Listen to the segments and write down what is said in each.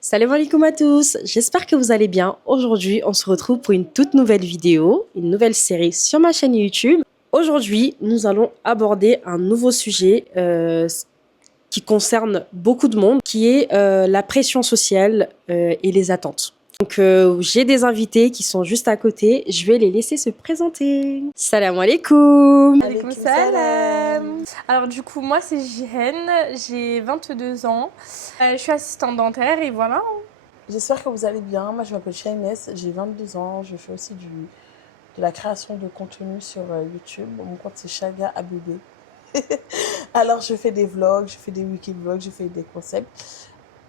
Salam alaikum à tous, j'espère que vous allez bien. Aujourd'hui, on se retrouve pour une toute nouvelle vidéo, une nouvelle série sur ma chaîne YouTube. Aujourd'hui, nous allons aborder un nouveau sujet qui concerne beaucoup de monde, qui est la pression sociale et les attentes. Donc, j'ai des invités qui sont juste à côté. Je vais les laisser se présenter. Salam alaikum. Alaikum salam. Alors du coup, moi c'est Jihen, j'ai 22 ans. Je suis assistante dentaire et voilà. J'espère que vous allez bien. Moi, je m'appelle Shayness, j'ai 22 ans. Je fais aussi de la création de contenu sur YouTube. Mon compte, c'est Chaga ABD. Alors, je fais des vlogs, je fais des wiki vlogs, je fais des concepts.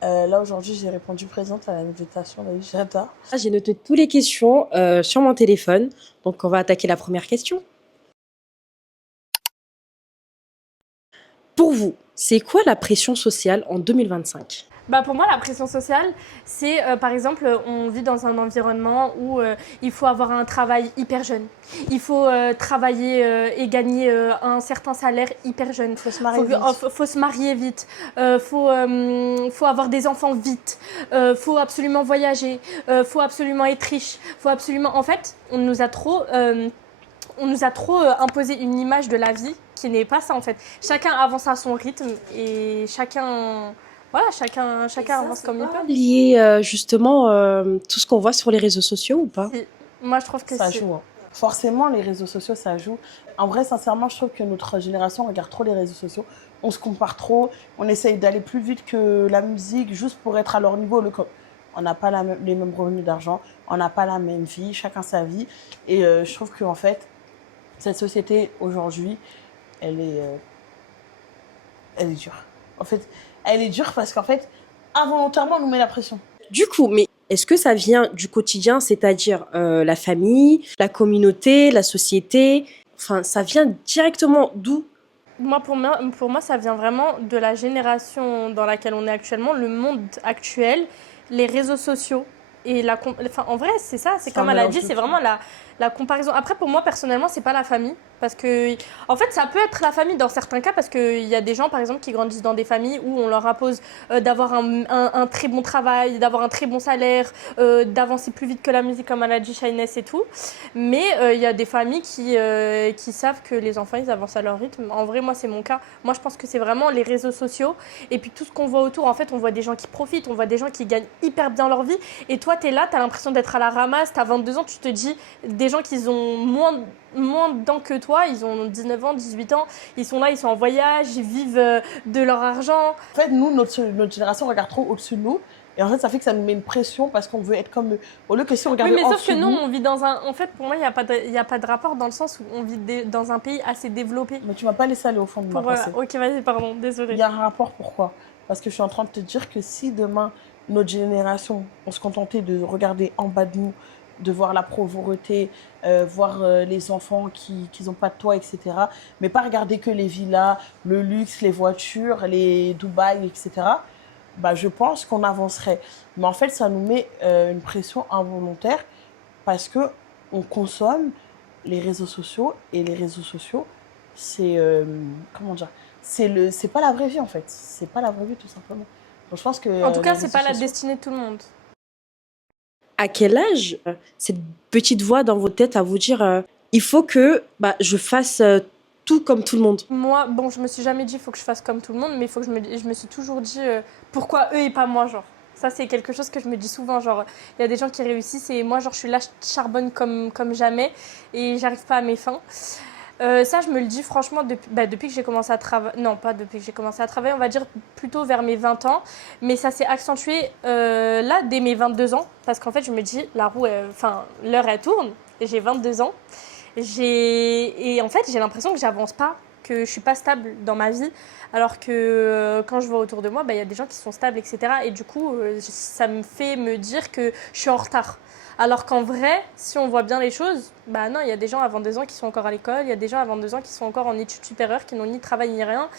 Là, aujourd'hui, j'ai répondu présente à l'invitation d'Aïchata. J'ai noté toutes les questions sur mon téléphone. Donc, on va attaquer la première question. Pour vous, c'est quoi la pression sociale en 2025 ? Bah pour moi, la pression sociale, c'est par exemple, on vit dans un environnement où il faut avoir un travail hyper jeune. Il faut travailler et gagner un certain salaire hyper jeune. Faut se marier vite. Faut se marier vite. Faut avoir des enfants vite. Faut absolument voyager. Faut absolument être riche. Faut absolument... En fait, on nous a trop imposé une image de la vie qui n'est pas ça en fait. Chacun avance à son rythme et chacun avance comme il peut. Lié justement tout ce qu'on voit sur les réseaux sociaux ou pas ? Moi je trouve que ça joue. Hein. Forcément, les réseaux sociaux, ça joue. En vrai, sincèrement, je trouve que notre génération regarde trop les réseaux sociaux. On se compare trop. On essaye d'aller plus vite que la musique juste pour être à leur niveau. On n'a pas les mêmes revenus d'argent. On n'a pas la même vie. Chacun sa vie. Et je trouve qu'en fait, cette société, aujourd'hui, elle est dure. En fait, elle est dure parce qu'en fait, involontairement, on nous met la pression. Du coup, mais est-ce que ça vient du quotidien, c'est-à-dire la famille, la communauté, la société ? Enfin, ça vient directement d'où ? Pour moi, ça vient vraiment de la génération dans laquelle on est actuellement, le monde actuel, les réseaux sociaux. Et en vrai, c'est ça, c'est comme elle a dit, c'est vraiment la comparaison. Après, pour moi, personnellement, c'est pas la famille. Parce que, en fait, ça peut être la famille dans certains cas, parce qu'il y a des gens, par exemple, qui grandissent dans des familles où on leur impose d'avoir un très bon travail, d'avoir un très bon salaire, d'avancer plus vite que la musique, comme elle a dit, Shayness et tout. Mais il y a des familles qui savent que les enfants, ils avancent à leur rythme. En vrai, moi, c'est mon cas. Moi, je pense que c'est vraiment les réseaux sociaux et puis tout ce qu'on voit autour. En fait, on voit des gens qui profitent, on voit des gens qui gagnent hyper bien leur vie. Et toi, tu es là, tu as l'impression d'être à la ramasse, tu as 22 ans, tu te dis, des gens qui ont moins de dents que toi, ils ont 19 ans, 18 ans, ils sont là, ils sont en voyage, ils vivent de leur argent. En fait, nous, notre génération regarde trop au-dessus de nous. Et en fait, ça fait que ça nous met une pression parce qu'on veut être comme eux. Au lieu que si on regarde en dessous. Oui, mais sauf que nous, on vit dans un... En fait, pour moi, il n'y a pas de rapport dans le sens où on vit dans un pays assez développé. Mais tu m'as pas laissé aller au fond de ma pensée. Ok, vas-y, pardon, désolée. Il y a un rapport, pourquoi ? Parce que je suis en train de te dire que si demain, notre génération, on se contentait de regarder en bas de nous, de voir la pauvreté, voir les enfants qui n'ont pas de toit, etc. Mais pas regarder que les villas, le luxe, les voitures, les Dubaï, etc. Bah, je pense qu'on avancerait. Mais en fait, ça nous met une pression involontaire parce qu'on consomme les réseaux sociaux. Et les réseaux sociaux, c'est... comment dire ? C'est pas la vraie vie, en fait. C'est pas la vraie vie, tout simplement. Donc, je pense que, en tout cas, c'est pas la destinée de tout le monde. À quel âge cette petite voix dans votre tête à vous dire il faut que je fasse tout comme tout le monde ? Moi, bon, je me suis jamais dit il faut que je fasse comme tout le monde, mais je me suis toujours dit pourquoi eux et pas moi, genre. Ça, c'est quelque chose que je me dis souvent, genre, il y a des gens qui réussissent et moi, genre, je suis là, je charbonne comme jamais et j'arrive pas à mes fins. Ça, je me le dis franchement depuis que j'ai commencé à travailler. Non, pas depuis que j'ai commencé à travailler, on va dire plutôt vers mes 20 ans. Mais ça s'est accentué là, dès mes 22 ans. Parce qu'en fait, je me dis, l'heure, elle tourne. Et j'ai 22 ans. Et en fait, j'ai l'impression que j'avance pas, que je suis pas stable dans ma vie. Alors que quand je vois autour de moi, il y a des gens qui sont stables, etc. Et du coup, ça me fait me dire que je suis en retard. Alors qu'en vrai, si on voit bien les choses, non, il y a des gens à 22 ans qui sont encore à l'école, il y a des gens à 22 ans qui sont encore en études supérieures, qui n'ont ni travail ni rien.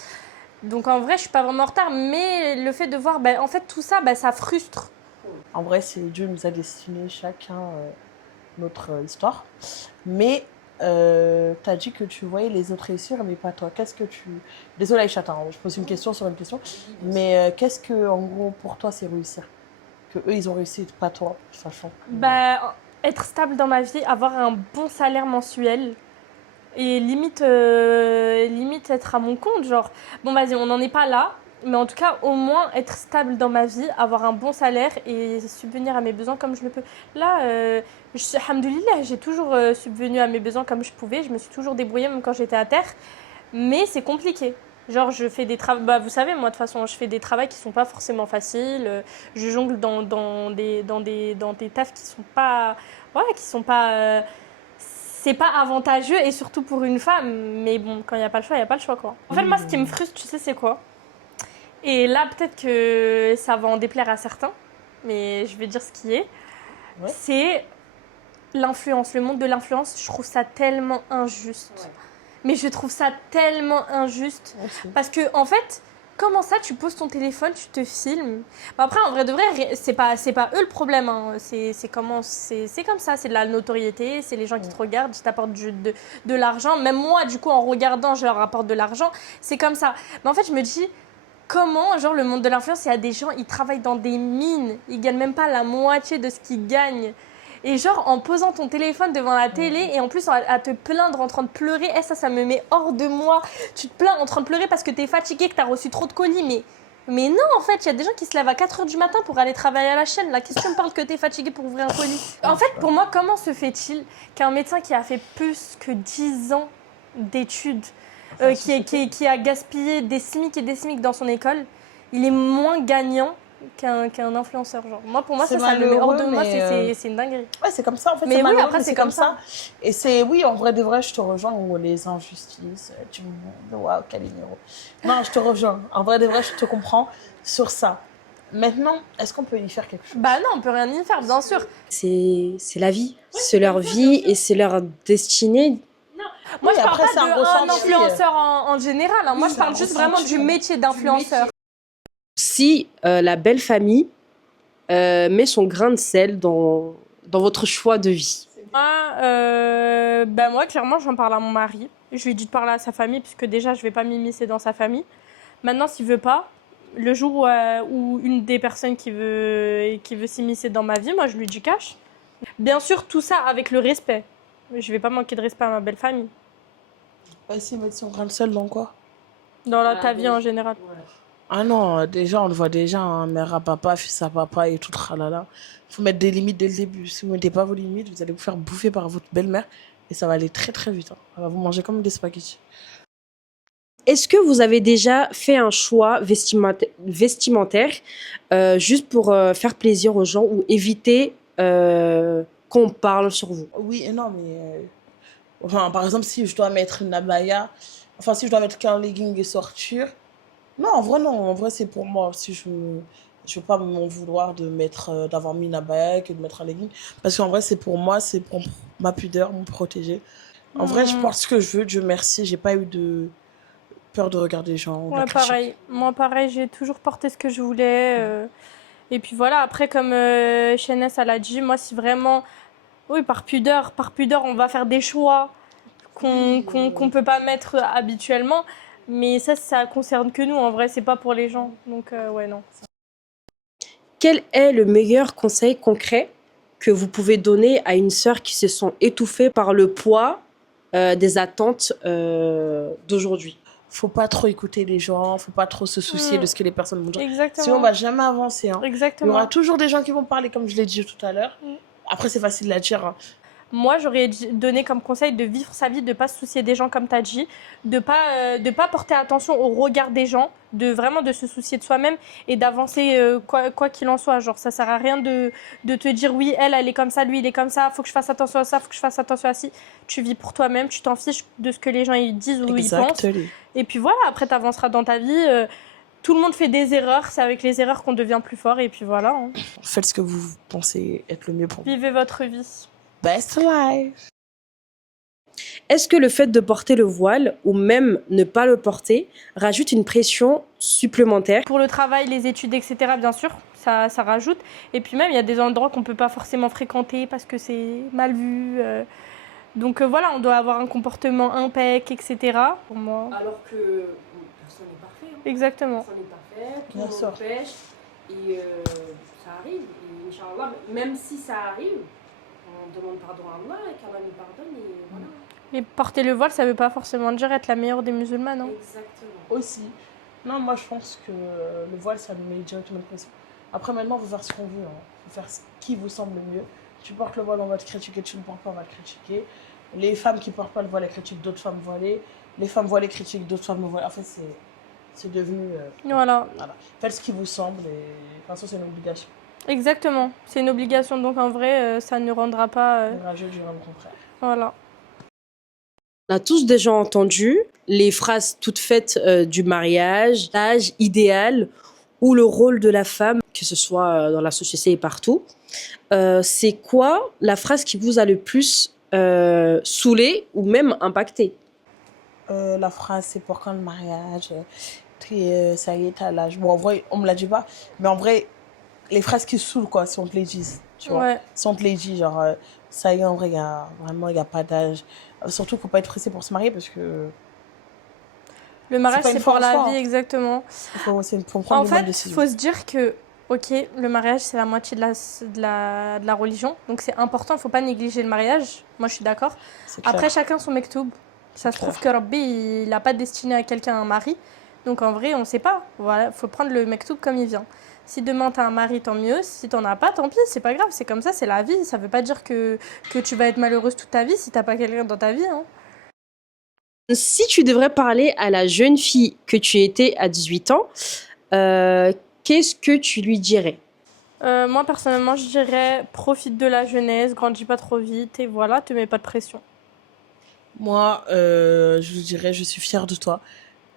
Donc en vrai, je suis pas vraiment en retard, mais le fait de voir, en fait, tout ça, ça frustre. En vrai, Dieu nous a destiné chacun notre histoire. Mais t'as dit que tu voyais les autres réussir, mais pas toi. Qu'est-ce que tu... Désolée, Aïcha, hein, je pose une question sur une question. Mais qu'est-ce que, en gros, pour toi, c'est réussir? Que eux, ils ont réussi, pas toi, sachant que... Bah, être stable dans ma vie, avoir un bon salaire mensuel et limite être à mon compte. Genre, bon, vas-y, on n'en est pas là, mais en tout cas, au moins être stable dans ma vie, avoir un bon salaire et subvenir à mes besoins comme je le peux. Là, alhamdoulilah, j'ai toujours subvenu à mes besoins comme je pouvais. Je me suis toujours débrouillée, même quand j'étais à terre. Mais c'est compliqué. Genre, je fais des travaux. Bah, vous savez, moi, de toute façon, je fais des travaux qui sont pas forcément faciles. Je jongle dans des tafs qui sont pas. Ouais, qui sont pas. C'est pas avantageux et surtout pour une femme. Mais bon, quand il n'y a pas le choix, il n'y a pas le choix, quoi. En fait, moi, ce qui me frustre, tu sais, c'est quoi? Et là, peut-être que ça va en déplaire à certains, mais je vais dire ce qui est. Ouais. C'est l'influence, le monde de l'influence. Je trouve ça tellement injuste. Ouais. Mais je trouve ça tellement injuste. Aussi. Parce que, en fait, comment ça, tu poses ton téléphone, tu te filmes? Bon, après, en vrai de vrai, c'est pas eux le problème. Hein. C'est comme ça, c'est de la notoriété, c'est les gens qui te regardent, qui t'apportent de l'argent. Même moi, du coup, en regardant, je leur apporte de l'argent. C'est comme ça. Mais en fait, je me dis, comment, genre, le monde de l'influence, il y a des gens, ils travaillent dans des mines, ils gagnent même pas la moitié de ce qu'ils gagnent. Et genre, en posant ton téléphone devant la télé et en plus à te plaindre en train de pleurer, ça me met hors de moi. Tu te plains en train de pleurer parce que t'es fatigué, que t'as reçu trop de colis. Mais non, en fait, il y a des gens qui se lèvent à 4h du matin pour aller travailler à la chaîne. La question me parle que t'es fatigué pour ouvrir un colis. En fait, pour moi, comment se fait-il qu'un médecin qui a fait plus que 10 ans d'études, qui a gaspillé des SMIC et des SMIC dans son école, il est moins gagnant qu'un influenceur, genre. Moi, pour moi, ça me met hors de moi, c'est une dinguerie. Ouais, c'est comme ça, en fait. Mais oui, après, c'est comme ça. Et c'est, oui, en vrai de vrai, je te rejoins, ou les injustices, tu me dis, waouh, Calimero. Non, je te rejoins. En vrai de vrai, je te comprends sur ça. Maintenant, est-ce qu'on peut y faire quelque chose? Bah non, on peut rien y faire, bien sûr. C'est la vie, c'est leur vie et c'est leur destinée. Moi, Oui, je parle après, c'est pas un d'un ressenti. influenceur en général. Hein. Moi, je parle juste vraiment du métier d'influenceur. Si la belle famille met son grain de sel dans votre choix de vie. Moi, clairement, j'en parle à mon mari. Je lui dis de parler à sa famille, puisque déjà, je vais pas m'immiscer dans sa famille. Maintenant, s'il veut pas, le jour où une des personnes qui veut s'immiscer dans ma vie, moi, je lui dis cash. Bien sûr, tout ça avec le respect. Je vais pas manquer de respect à ma belle famille. Essayer de mettre son grain de sel dans quoi? Dans ta vie en général. Ah non, déjà, on le voit déjà, hein, mère à papa, fils à papa et tout, tralala. Il faut mettre des limites dès le début. Si vous ne mettez pas vos limites, vous allez vous faire bouffer par votre belle-mère et ça va aller très très vite. Hein. Elle va vous manger comme des spaghettis. Est-ce que vous avez déjà fait un choix vestimentaire juste pour faire plaisir aux gens ou éviter qu'on parle sur vous? Oui et non, mais... Enfin, par exemple, si je dois mettre une abaya, enfin, si je dois mettre qu'un legging et sortir... Non, en vrai, non. En vrai, c'est pour moi. Si je veux pas m'en vouloir de mettre, d'avoir mis une abaya que de mettre un legging. Parce qu'en vrai, c'est pour moi, c'est pour ma pudeur, me protéger. En vrai, je porte ce que je veux. Dieu merci, j'ai pas eu de peur de regarder les gens. Ouais, pareil. Moi, pareil, j'ai toujours porté ce que je voulais. Et puis voilà, après, comme Chénès, elle a dit, moi, si vraiment, oui, par pudeur, on va faire des choix qu'on peut pas mettre habituellement. Mais ça concerne que nous, en vrai, c'est pas pour les gens. Donc, ouais, non. Quel est le meilleur conseil concret que vous pouvez donner à une sœur qui se sent étouffée par le poids des attentes d'aujourd'hui? Faut pas trop écouter les gens, faut pas trop se soucier de ce que les personnes vont dire. Exactement. Sinon, on va jamais avancer. Hein. Exactement. Il y aura toujours des gens qui vont parler, comme je l'ai dit tout à l'heure. Après, c'est facile à dire. Hein. Moi, j'aurais donné comme conseil de vivre sa vie, de ne pas se soucier des gens comme tu as dit, de pas porter attention au regard des gens, vraiment de se soucier de soi-même et d'avancer quoi qu'il en soit. Genre, ça sert à rien de te dire oui, elle est comme ça, lui, il est comme ça, faut que je fasse attention à ça, faut que je fasse attention à ci. Tu vis pour toi-même, tu t'en fiches de ce que les gens ils disent ou ils pensent. Et puis voilà, après, tu avanceras dans ta vie. Tout le monde fait des erreurs, c'est avec les erreurs qu'on devient plus fort et puis voilà. Hein. Faites ce que vous pensez être le mieux pour vous. Vivez votre vie. Best life. Est-ce que le fait de porter le voile ou même ne pas le porter rajoute une pression supplémentaire? Pour le travail, les études, etc., bien sûr, ça rajoute. Et puis même, il y a des endroits qu'on ne peut pas forcément fréquenter parce que c'est mal vu. Donc voilà, on doit avoir un comportement impec, etc. Pour moi. Alors que personne n'est parfait. Hein. Exactement. Personne n'est parfait, tout Bien le sûr. monde pêche. Et ça arrive. Et Inch'Allah, même si ça arrive, on demande pardon à Allah et qu'Allah nous pardonne. Et voilà. Et porter le voile, ça veut pas forcément dire être la meilleure des musulmanes. Hein. Exactement. Aussi. Non, moi je pense que le voile, ça nous met directement de pression. Après, maintenant, on peut faire ce qu'on veut. On peut faire ce qui vous semble le mieux. Tu portes le voile, on va te critiquer. Tu ne portes pas, on va te critiquer. Les femmes qui portent pas le voile, elles critiquent d'autres femmes voilées. Les femmes voilées critiquent d'autres femmes voilées. En fait, c'est devenu. Voilà. Voilà. Faites ce qui vous semble. Et de toute façon, c'est une obligation. Exactement. C'est une obligation. Donc en vrai, ça ne rendra pas. Rageux, je dirais le contraire. Voilà. On a tous déjà entendu les phrases toutes faites du mariage, l'âge idéal ou le rôle de la femme, que ce soit dans la société et partout. C'est quoi la phrase qui vous a le plus saoulé ou même impacté? La phrase, c'est pour quand le mariage ça y est, t'as l'âge. Bon, en vrai, on me l'a dit pas. Mais en vrai, les phrases qui saoulent, quoi, si on te les dit. Tu vois. Ouais. Si on te les dit, genre, ça y est, en vrai, il y a pas d'âge. Surtout, faut pas être pressé pour se marier parce que Le mariage, pas une c'est fin pour en la soi, vie, hein. exactement. faut prendre En les bonnes fait, il décisions. faut se dire que, ok, le mariage, c'est la moitié de la religion. Donc c'est important, il ne faut pas négliger le mariage. Moi, je suis d'accord. C'est clair. Après, chacun son mektoub. Ça se trouve que Rabbi, il n'a pas destiné à quelqu'un un mari. Donc en vrai, on ne sait pas. Voilà, il faut prendre le mektoub comme il vient. Si demain tu as un mari, tant mieux. Si tu n'en as pas, tant pis, c'est pas grave. C'est comme ça, c'est la vie. Ça ne veut pas dire que tu vas être malheureuse toute ta vie si tu n'as pas quelqu'un dans ta vie. Hein. Si tu devrais parler à la jeune fille que tu étais à 18 ans, qu'est-ce que tu lui dirais? Moi, personnellement, je dirais profite de la jeunesse, grandis pas trop vite et voilà, te mets pas de pression. Moi, je vous dirais, je suis fière de toi,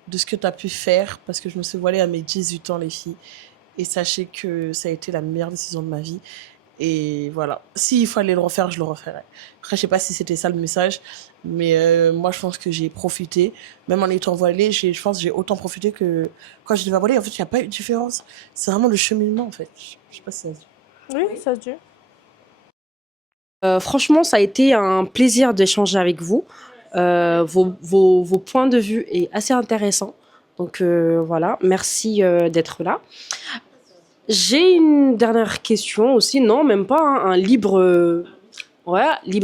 de ce que tu as pu faire, parce que je me suis voilée à mes 18 ans, les filles. Et sachez que ça a été la meilleure décision de ma vie. Et voilà. S'il fallait le refaire, je le referais. Après, je sais pas si c'était ça le message, mais moi, je pense que j'ai profité. Même en étant voilée, je pense que j'ai autant profité que quand je n'étais pas voilée. En fait, il n'y a pas eu de différence. C'est vraiment le cheminement, en fait. Je sais pas si ça se dit. Oui, ça se dit. Franchement, ça a été un plaisir d'échanger avec vous. Vos points de vue est assez intéressant. Donc voilà, merci d'être là. J'ai une dernière question aussi, non, même pas, hein, un libre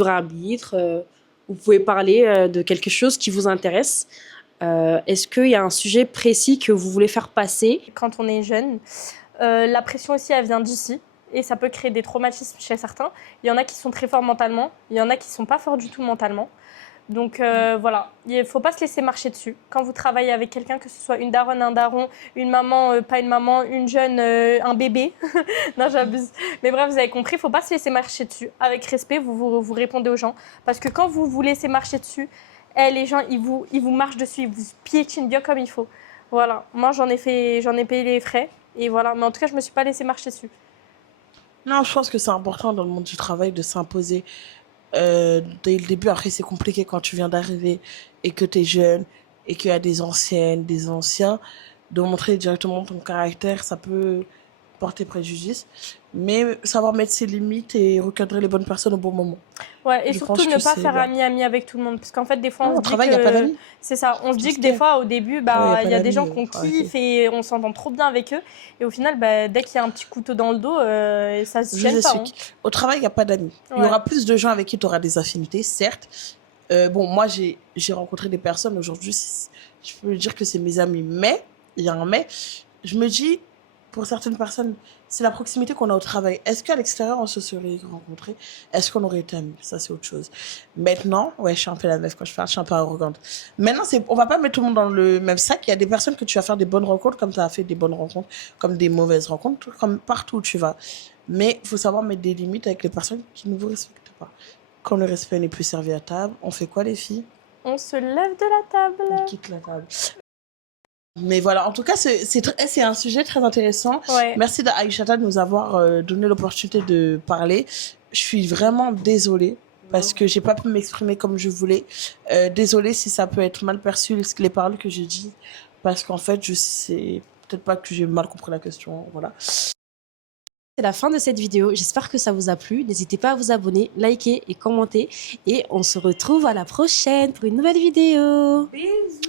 arbitre. Vous pouvez parler de quelque chose qui vous intéresse. Est-ce qu'il y a un sujet précis que vous voulez faire passer? Quand on est jeune, la pression aussi, elle vient d'ici. Et ça peut créer des traumatismes chez certains. Il y en a qui sont très forts mentalement. Il y en a qui ne sont pas forts du tout mentalement. Donc voilà, il ne faut pas se laisser marcher dessus. Quand vous travaillez avec quelqu'un, que ce soit une daronne, un daron, une maman, pas une maman, une jeune, un bébé. Non, j'abuse. Mais bref, vous avez compris, il ne faut pas se laisser marcher dessus. Avec respect, vous répondez aux gens. Parce que quand vous vous laissez marcher dessus, les gens, ils vous marchent dessus, ils vous piétinent bien comme il faut. Voilà, moi j'en ai payé les frais. Et voilà, mais en tout cas, je ne me suis pas laissée marcher dessus. Non, je pense que c'est important dans le monde du travail de s'imposer dès le début. Après, c'est compliqué quand tu viens d'arriver et que tu es jeune et qu'il y a des anciennes, des anciens. De montrer directement ton caractère, ça peut porter préjudice. Mais savoir mettre ses limites et recadrer les bonnes personnes au bon moment. Ouais, et Je surtout pense ne que pas c'est faire bien. ami avec tout le monde. Parce qu'en fait, des fois, Non, on au se dit travail, il n'y a pas que. d'amis. C'est ça, on se dit Tout que ce des qui est. fois, au début, Ouais, y a il pas y a des gens d'amis, qu'on faut arrêter. kiffe et on s'entend trop bien avec eux. Et au final, dès qu'il y a un petit couteau dans le dos, ça se Je vous gêne pas. Hein. explique. Au travail, il n'y a pas d'amis. Il y Ouais. aura plus de gens avec qui tu auras des affinités, certes. Bon, moi, j'ai rencontré des personnes aujourd'hui, je peux dire que c'est mes amis. Mais, il y a un mais, je me dis, pour certaines personnes, c'est la proximité qu'on a au travail. Est-ce qu'à l'extérieur, on se serait rencontrés? Est-ce qu'on aurait été amis? Ça, c'est autre chose. Maintenant, ouais, je suis un peu la meuf quand je parle, je suis un peu arrogante. Maintenant, on va pas mettre tout le monde dans le même sac. Il y a des personnes que tu vas faire des bonnes rencontres, comme tu as fait des bonnes rencontres, comme des mauvaises rencontres, comme partout où tu vas. Mais il faut savoir mettre des limites avec les personnes qui ne vous respectent pas. Quand le respect n'est plus servi à table, on fait quoi, les filles? On se lève de la table. On quitte la table. Mais voilà, en tout cas, c'est un sujet très intéressant. Ouais. Merci d'Aïchata de nous avoir donné l'opportunité de parler. Je suis vraiment désolée parce que j'ai pas pu m'exprimer comme je voulais. Désolée si ça peut être mal perçu les paroles que j'ai dit, parce qu'en fait, je sais peut-être pas que j'ai mal compris la question. Voilà. C'est la fin de cette vidéo. J'espère que ça vous a plu. N'hésitez pas à vous abonner, liker et commenter. Et on se retrouve à la prochaine pour une nouvelle vidéo. Bisous.